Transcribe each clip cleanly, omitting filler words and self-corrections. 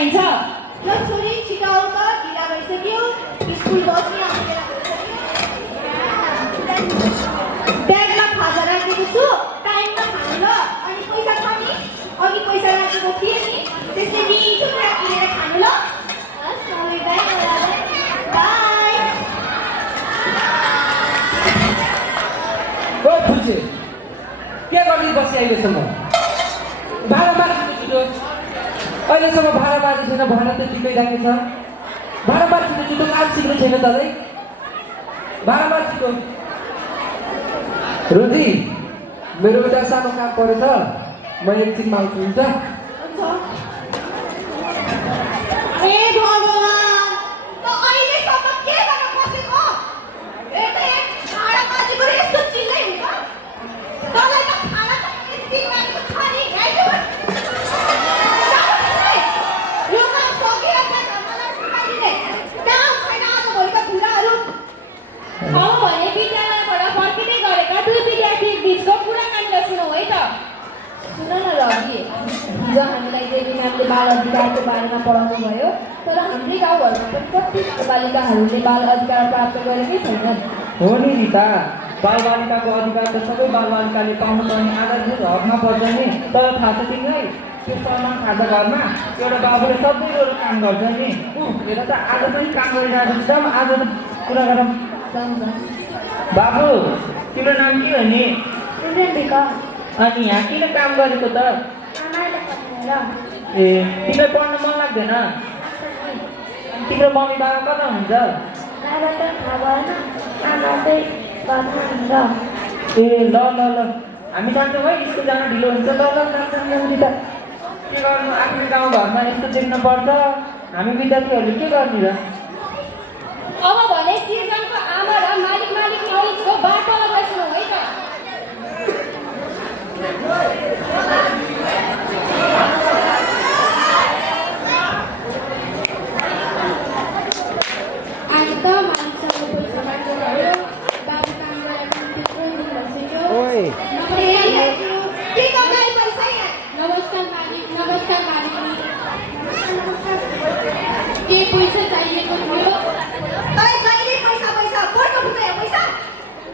चाहिन्छ? यो छोरी छिटो आऊ त, ढिला भइसक्यो। स्कुल बस नि आउने बेला भइसक्यो। ब्यागमा खाजा राखेको छु, टाइममा खानु ल। अनि पैसा छ नि? अघि पैसा राखेको थिएँ नि, त्यसले मिठो कुरा किनेर खानु ल। हस् मम्मी, बाई बाई। बाई। ओ फुल्चे, के गर्दै बसी अहिलेसम्म? भाडा बाँच्नु छिटो। अहिलेसम्म भाडा बाँच्नु छैन, भाडा त ठिकै राखेको छ। भाडा बाँच्नु छिटो, काम सिक्नु छैन तँलाई। भाडा बाँच्नु। रोजी, मेरो एउटा सानो काम पऱ्यो त, म एकछिनमा आउँछु, हुन्छ? ए भगवान, त अहिलेसम्म के गर्न बसेको? भाडा बाँचेको यस्तो चिल्लै हुन्छ? तँलाई त खाना त यति मानेको छ नि, यो काम सकेर चाहिँ मलाई सिकाइदिने। काम छैन आजभोलिको कुराहरू। अब भने विद्यालयबाट फर्किँदै गरेका दुई विद्यार्थी बिचको कुराकानीलाई सुनौ है त। सुन न रवि, हिजो हामीलाई देवी म्यामले बाल अधिकारको बारेमा पढाउनु भयो, तर हाम्रै गाउँघरमा पनि कति बालिकाहरूले बाल अधिकार प्राप्त गरेकै छैनन्। हो नि रिता, बालबालिकाको अधिकार त सबै बालबालिकाले पाउनुपर्ने आधारभूत हकमा पर्छ नि। तर थाहा छ तिमीलाई, त्यो सलमान खाजा घरमा एउटा बाबुले सबै रोल काम गर्छ नि। हेर त आज पनि काम गरिरहेको छ। आज त कुरा गरौँ। बाबु, तिम्रो नाम के हो नि? अनि यहाँ किन काम गरेको त? ए, तिमीलाई पढ्न मन लाग्दैन? अनि तिम्रो मम्मी बाबा कता हुन्छ? ए ल ल ल, हामी जान्छौँ है, स्कुल जान ढिलो हुन्छ। ल ल जान्छौँ नि त। के गर्नु, आफ्नो गाउँघरमा यस्तो देख्न पर्छ। हामी विद्यार्थीहरूले के गर्ने र? अब भने सिर्जनको आमा र मालिक नौलिकको वार्तालापलाई सुनौ है त। आज त मान्छेको पैसा बाँड्नु भयो, बाबु काम गरेर त्यत्रो दिन भइसक्यो। ओए के गर्दै पैसा यहाँ? नमस्कार मालिक, नमस्कार मालिक। के पैसा चाहिएको थियो? तँलाई जहिले पैसा पैसा पढ्नु हुन्छ यहाँ पैसा?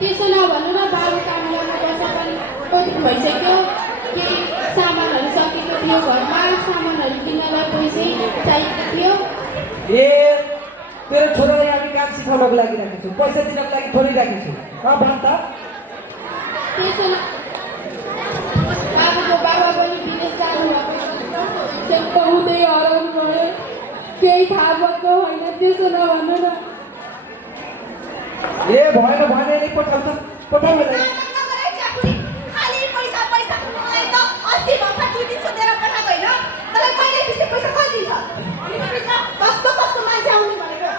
त्यसो नभन्नु न, बाबु काम गर्न बस्छ पनि कति भइसक्यो। केही सामानहरू सकेको थियो घरमा, सामानहरू किन्नलाई पैसै चाहिएको थियो। ए, तेरो छोरालाई हामी काम सिकाउनको लागि राखेको छौँ, पैसा दिनको लागि थोरै राखेको छौँ। भन् त। त्यसो न, बाबुको बाबा पनि विदेश जानुभएको छ, हुँदै हराउनु भयो। केही थाहा भएको होइन, त्यसो नभन्नु न। ए भएन भने पठाउँछ, पठाउनु खाली पैसा पैसा मलाई त अस्ति भर्खर 2 दिन सोधेर पठाएको होइन। तँलाई कहिले पछि पैसा कति दिन्छ? कस्तो कस्तो मान्छे आउने भनेको?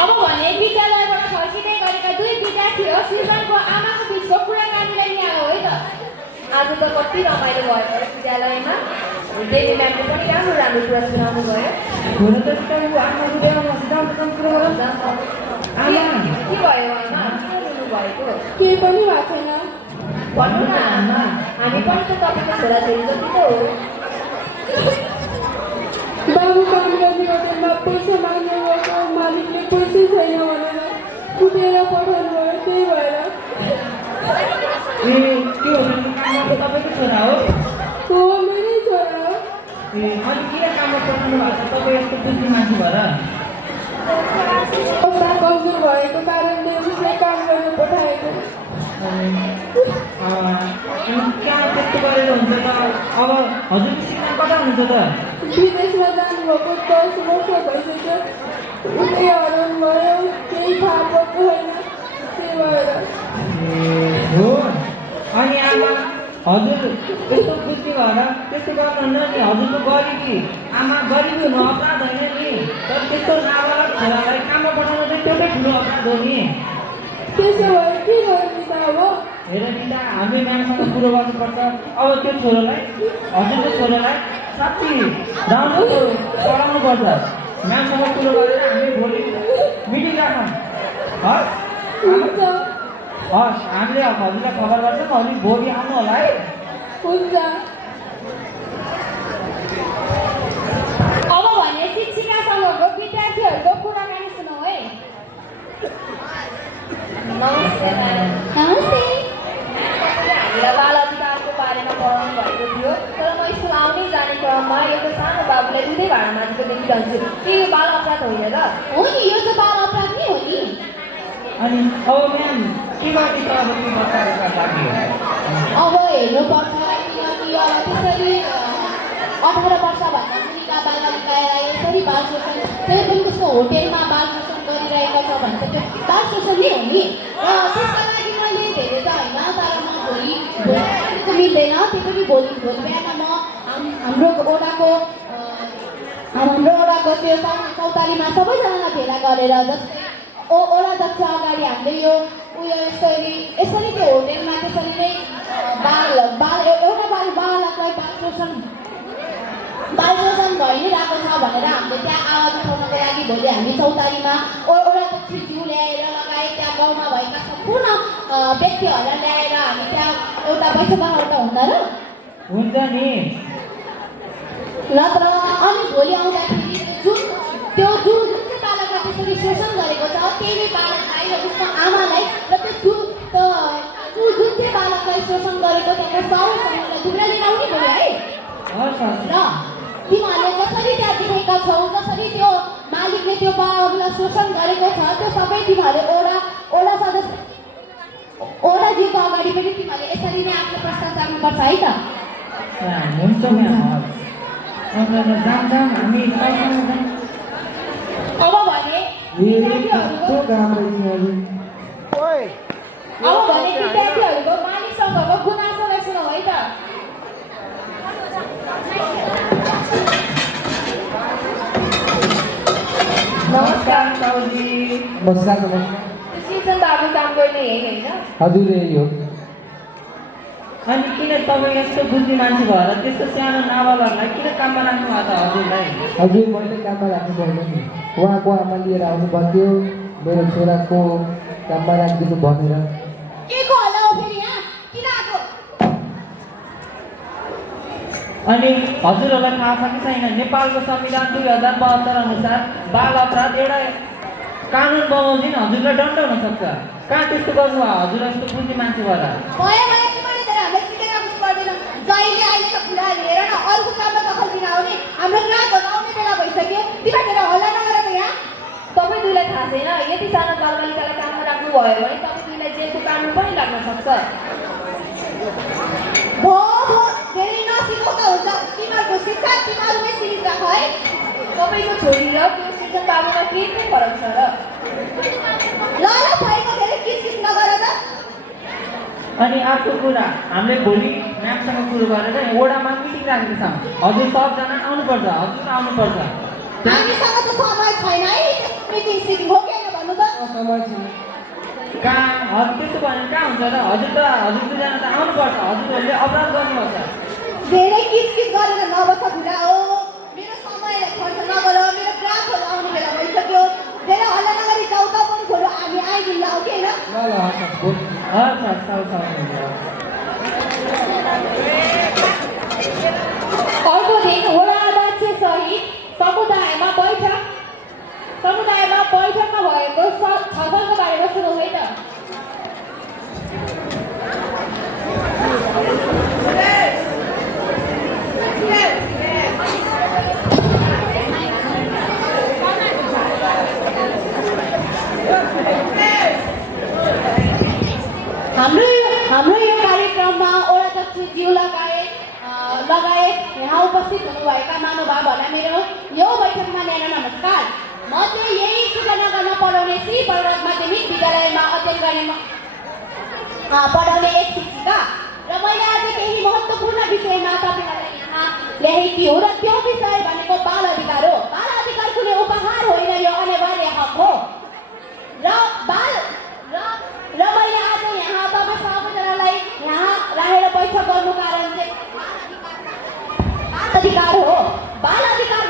अब भने विद्यालयबाट फर्किँदै गरेका दुई विद्यार्थी र सिर्जनको आमाको बिचको कुराकानीलाई ल्याऊ है त। आज त कति रमाइलो भयो र विद्यालयमा। देवी म्यामले पनि राम्रो राम्रो कुरा सुनाउनु भयो। हुन त आमा बुढामा सिधाउन कुरो गरौँ। आमा के भयो आमा? किन रुनु भएको? केही पनि भएको छैन। भन्नु न आमा, हामी पनि त तपाईँको छोराछोरी जति त हो। बाबु काम गर्ने होटलमा पैसा माग्नु गएको, मालिकले पैसै छैन भनेर कुटेर पठाउनु भयो, त्यही भएर। ए, के हो कामको तपाईँको छोरा हो? हो, मेरै छोरा हो। ए, अनि किन काममा पठाउनु भएको छ तपाईँ यस्तो बुद्धि मान्छे भएर? पैसा कमजोर भएको कारणले उसले काम गर्न पठाएको। कहाँ त्यस्तो गरेर हुन्छ त? अब हजुर सिक्न कता हुन्छ त? विदेशमा जानुभएको 10 वर्ष भइसक्यो। उतै हराउनु भयो, केही थाहा पाएको छैन, त्यही भएर। हो, अनि आमा हजुर त्यस्तो बुद्धि भएर त्यस्तो गर्नुहुन्न नि। हजुरको गरिबी, आमा गरिबी हुनु अपराध होइन नि। तर त्यस्तो नाबालक छोरालाई काममा पठाउनु चाहिँ एउटै ठुलो अपराध हो नि। त्यसो भए के गर्ने त अब? हेर निता, हामीले म्यामसँग कुरो गर्नुपर्छ। अब त्यो छोरालाई, हजुरको छोरालाई साँच्ची राम्रो पढाउनु पर्छ। म्यामसँग कुरो गरेर हामी भोलि मिटिङ राखौँ। हस् हस्, हामीले हजुरलाई खबर गर्छौँ। अलिक भोलि आउनु होला है। हुन्छ। केटीहरूको कुराकानी सुनौ है। नमस्ते म्याडम। नमस्ते। तपाईँले हामीलाई बाल अधिकारको बारेमा पढाउनु भएको थियो, तर म स्कुल आउनै जाने क्रममा एउटा सानो बाबुलाई दुधै भाँडा माझेको देखिरहन्छु। के यो बाल अपराध होइन र? हो नि, यो त बाल अपराध नै हो नि। अनि अब म्याम के गर्ने त अब त्यो बच्चाहरूका लागि? अब हेर्नुपर्छ किनकि अब त्यसरी 18 वर्षभन्दा मुनिका बालबालिकालाई यसरी बाल शोषण, त्यो पनि त्यसको होटेलमा बाल शोषण गरिरहेको छ भने त त्यो बाल शोषण नै हो नि। र त्यसका लागि मैले धेरै त होइन, तर म भोलि मिल्दैन, त्यो पनि भोलि बिहान म हाम्रो ओडाको त्यो चौतारीमा सबैजनालाई भेला गरेर, जस्तै ओडाध्यक्ष अगाडि हामीले यो उयो यसरी त्यो होटेलमा त्यसरी नै एउटा बालकलाई बाल शोषण भइ नै रहेको छ भनेर हामीले त्यहाँ आवाज उठाउनको लागि भोलि हामी चौतारीमा ओडाध्यक्षज्यू ल्याएर लगायत त्यहाँ गाउँमा भएका सम्पूर्ण व्यक्तिहरूलाई ल्याएर हामी त्यहाँ एउटा बैठकमा एउटा हुँदा र हुन्छ नि। नत्र अनि भोलि आउँदाखेरि जुन चाहिँ बालकलाई त्यसरी शोषण गरेको छ त्यही बालकलाई र उसको आमालाई र जुन चाहिँ बालकलाई शोषण गरेको त्यहाँको साउहरूलाई दुब्रा लिएर आउने पऱ्यो है। र तिमीहरूले जसरी त्यहाँ देखेका छौ, जसरी त्यो मालिकले त्यो बालकलाई शोषण गरेको छ त्यो सबै तिमीहरूले ओडा सदस्य ओडाजीको अगाडि पनि तिमीहरूले यसरी नै आफ्नो प्रस्ताव राख्नुपर्छ है त। हुन्छ म्याम। जाम हामी सँगसँगै अब भने विद्यार्थीहरूको मालिकसँगको गुनासोलाई सुनौ है त। नमस्कार साउजी। नमस्कार। सिजन बाबु काम गर्ने यही होइन? हजुर यही हो। अनि किन तपाईँ यस्तो बुझ्ने मान्छे भएर त्यस्तो सानो नाबालहरूलाई किन काममा राख्नु भएको त हजुरलाई? हजुर मैले काममा राख्नु पर्दैन नि, उहाँको आमा लिएर आउनु पर्थ्यो, मेरो छोराको काममा राखिदिनु भनेर। के को होला हो फेरि यहाँ? किन आएको? अनि हजुरहरूलाई थाहा छ कि छैन, नेपालको संविधान 2072 अनुसार बाल अपराध एउटा कानुन बनाउँदैन, हजुरलाई दण्ड हुन सक्छ। कहाँ त्यस्तो गर्नु भयो हजुर यस्तो बुझ्ने मान्छे भएर? मलाई तिमीले धेरै हामीलाई सिकाइराख्नु पर्दैन। जहिले अहिलेको कुरा लिएर न अरूको काममा दखल दिन आउने, हाम्रो ग्राहकहरू आउने बेला भइसक्यो। तिमीहरू हल्ला नगर त यहाँ। तपाईँ दुईलाई थाहा छैन, यति सानो बालबालिकालाई काममा राख्नु भयो भने तपाईँ दुईलाई जेलको कानुन पनि लाग्न सक्छ। धेरै नसिकाउ त हुन्छ, तिमीहरूको शिक्षा तिमीहरूमै सीमित राख है। तपाईँको छोरी र त्यो सिजन बाबुमा के चाहिँ फरक छ र? ल भएको धेरै किस नगर त। अनि अर्को कुरा, हामीले भोलि म्यामसँग कुरो गरेर ओडामा मिटिङ राखेको छौँ, हजुर सबजना आउनुपर्छ, हजुर आउनुपर्छ। हामीसँग त समय छैन है, मिटिङ सिटिङ हो कि भन्नु त। कहाँ त्यस्तो भयो भने कहाँ हुन्छ र? हजुर दुईजना त आउनुपर्छ, हजुरहरूले अपराध गर्नुपर्छ। धेरै किस गरेर नबस कुरा हो। मेरो समयलाई खर्च नगर, मेरो ग्राहकहरू आउने बेला भइसक्यो। धेरै हल्ला नगरी जाऊ त पनि खोलो, हामी आइदिन्ला हो कि होइन? अर्को दिन वडा अध्यक्ष सहित समुदायमा बैठकमा भएको छलफलको बारेमा सुनौ है त। हाम्रो यो कार्यक्रममा ओडाध्यक्षज्यू लगायत यहाँ उपस्थित हुनुभएका महानुभावहरूलाई मेरो यो बैठकमा ल्याएर नमस्कार। म चाहिँ यही सुजनगरमा पढाउने श्री पर्वत माध्यमिक विद्यालयमा अध्ययन पढाउने एक शिक्षिका र मैले आज केही महत्त्वपूर्ण विषयमा तपाईँहरूलाई यहाँ ल्याएकी हो र त्यो विषय भनेको बाल अधिकार हो। बाल अधिकार कुनै उपहार होइन, यो अनिवार्य हक हो। र मैले आज यहाँ तपाईँ सबैजनालाई यहाँ राखेर बैठक गर्नु कारण चाहिँ बाल अधिकार हो। बाल अधिकार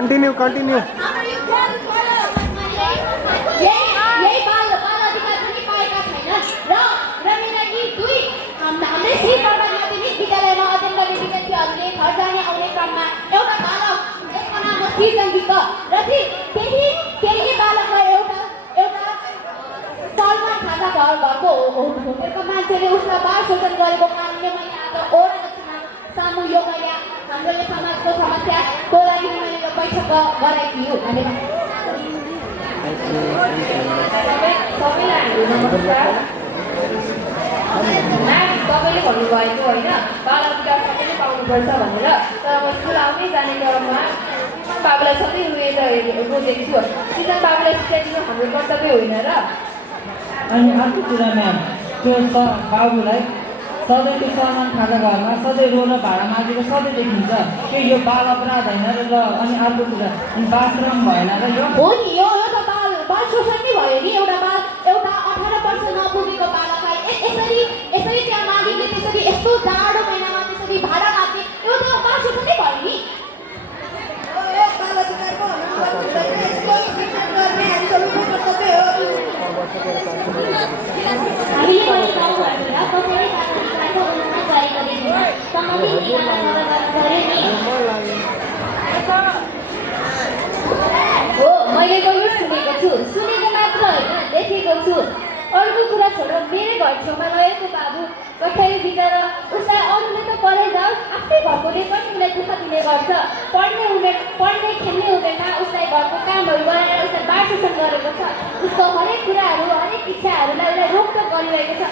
कन्टिन्यू हाम्रो यो ज्ञान छ यही बाल अधिकार पनि पाएका छैनन् र मेरा यी दुई हाम्रै श्री प्रभात माध्यमिक विद्यालयमा अध्ययन गर्ने विद्यार्थीहरूले घर जाने आउने क्रममा एउटा बालक जसको नाम हो सृजन विक र त्यही बालकलाई एउटा सलमान खाजा घरको होटेलको मान्छेले उसलाई बाल शोषण गरेको कारणले मैले आज ओडा सामु यो मैले हाम्रो यो समाजको समस्याको लागि मैले यो बैठक गराएकी हो सबैलाई हाम्रो नमस्कार। तपाईँले भन्नुभएको होइन बाल अधिकार सबैले पाउनुपर्छ भनेर, तर म स्कुल आउनै जाने क्रममा बाबुलाई सधैँ रोजेको छु। किनभने बाबुलाई शिक्षा दिनु हाम्रो कर्तव्य होइन र। अनि अर्को कुरा म्याम, त्यो बाबुलाई सधैँ त्यो सलमान खाजा घरमा सधैँ रोन भाडा मागेको सधैँ देखिन्छ। त्यो यो बाल अपराध होइन र अनि अर्को कुरा बालश्रम भएन र यो हो नि, यो त बाल शोषण नै भयो नि। एउटा 18 वर्ष नपुगेको बालकलाई यसरी त्यहाँ मालिकले त्यसरी यस्तो जाडो महिनामा त्यसरी भाडा माग्ने यो त बाल शोषण नै भयो नि। बाल अधिकारको यस्तो विचार गर्ने हामी सबैको कर्तव्य हो। हामीले पनि गाउँघरतिर कसरी बाल अधिकारको उल्लङ्घन गरेको देखिन्छ। सम्बन्धित निकायलाई सदर गर्नु पर्यो नि। हो, मैले पनि सुनेको मात्र होइन, देखेको छु। अर्को कुरा छोड, मेरो घर छेउमा रहेको बाबु कठै बिचरा उसलाई अरूले त पढाइ जाओस्, आफ्नै घरकोले पनि उसलाई दुःख दिने गर्छ। पढ्ने खेल्ने उमेरमा उसलाई घरको कामहरू गरेर उसलाई बाल शोषण गरेको छ। उसको हरेक कुराहरू हरेक इच्छाहरूलाई उसलाई रोकटोक गरिरहेको छ।